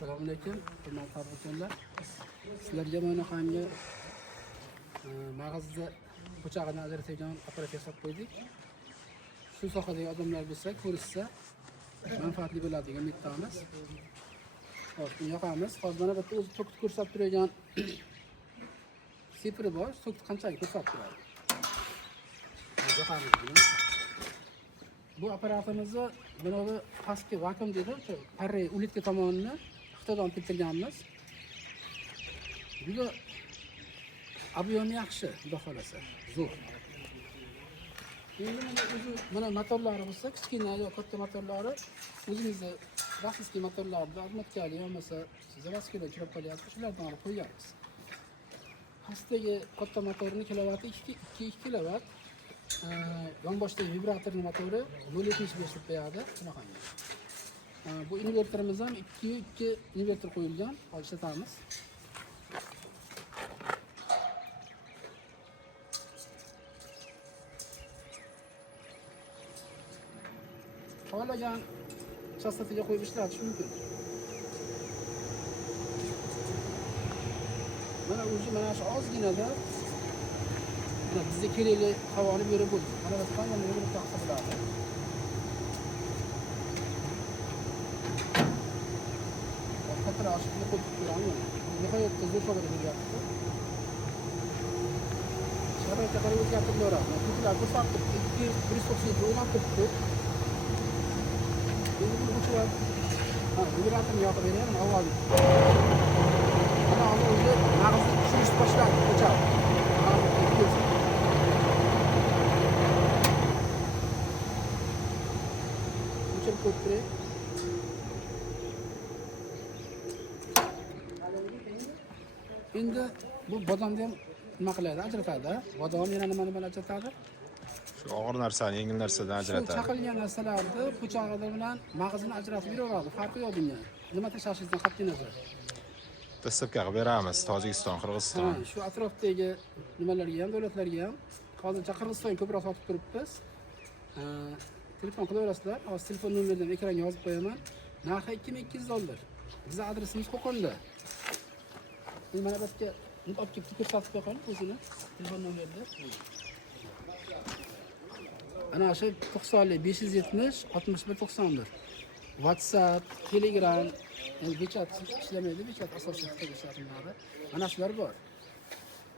Assalomu alaykum, hurmatli tadbirkorlar. Sizlarga mana qanday mag'azda po'chog'ini ajratadigan apparat yasab qo'ydik. Shu sohadagi odamlar bo'lsa, ko'rishsa manfaatli bo'ladi degan umiddamiz. Hozir buni yoqamiz. Hozir mana bitta o'zi tokni ko'rsatib turadigan sifri bor. Tokni qanchalik ko'rsatib turadi. Yoqamiz buni. Bu apparatimizni bunaqa pastki vakuum deydi, o'sha parray ulitka tomonini Xitoydan olib kelganmiz. Juda ob'yomi yaxshi, xudo xolasa, zo'r. Endi mana motorlari bo'lsa, kichkina yo katta motorlari o'zimizda rossiyskiy motorlarda odmatkali bo'lmasa, zavodskiy kirib qolyapti, shulardan olib qo'yganmiz. Pastdagi katta motorning kilovati 2 kilovat. Yonboshdagi vibratorning motori 0.75 deb qo'yadi. Shunaqangi. Bu inverterimiz ham 2 inverter qo'yilgan. Hozir ishlatamiz. Xohlagan chastotaga qo'yib ishlatish mumkin. Mana o'zi mana shu ozginada bizga kerakli havoni berib bo'ldi. Mana biz qanday yo'lni taqsimladi. Kattaroq ashuni qo'yib turamiz. Nihoyatda zo'r foyda beryapti. Sharoitga qarab o'zgartirib beradi. Ko'plar ko'rsatib, 190 o'ylab turibdi. Endi bu uchun vibratorni yoqib beraman, avval. Mana o'zi mag'azin tushirish boshladi, o'chadi. Ko'prik. Endi bu bodomni ham nima qiladi? Ajratadi. Bodom yana nimani bilan ajratadi? Shu og'ir narsani, yengil narsadan ajratadi. Chaqilgan narsalarni po'chog'i bilan mag'azini ajratib beradi. Farqi yo'q bunga. Nima tashashingizdan qat'iy nazar. Dastlabki qilib beramiz. Tojikiston, Qirg'iziston. Shu atrofdagi nimalarga ham, davlatlarga ham hozircha Qirg'iziston ko'proq sotib turibmiz. Telefon qilaverasizlar. Hozir telefon nomeridan ekranga yozib qo'yaman. Narxi $2200. Bizning adresimiz Qo'qonda. Mana bu yerga olib kelib ko'rsatib qo'ying o'zini. Telefon nomerida. Ana o'sha 90 570 61 91. WhatsApp, Telegram, WeChat ishlamaydi, WeChat asosiy hisoblanadi. Mana shular bor.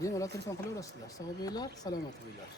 Bemalol telefon qilaverasizlar. Sog' bo'linglar, salomat bo'linglar.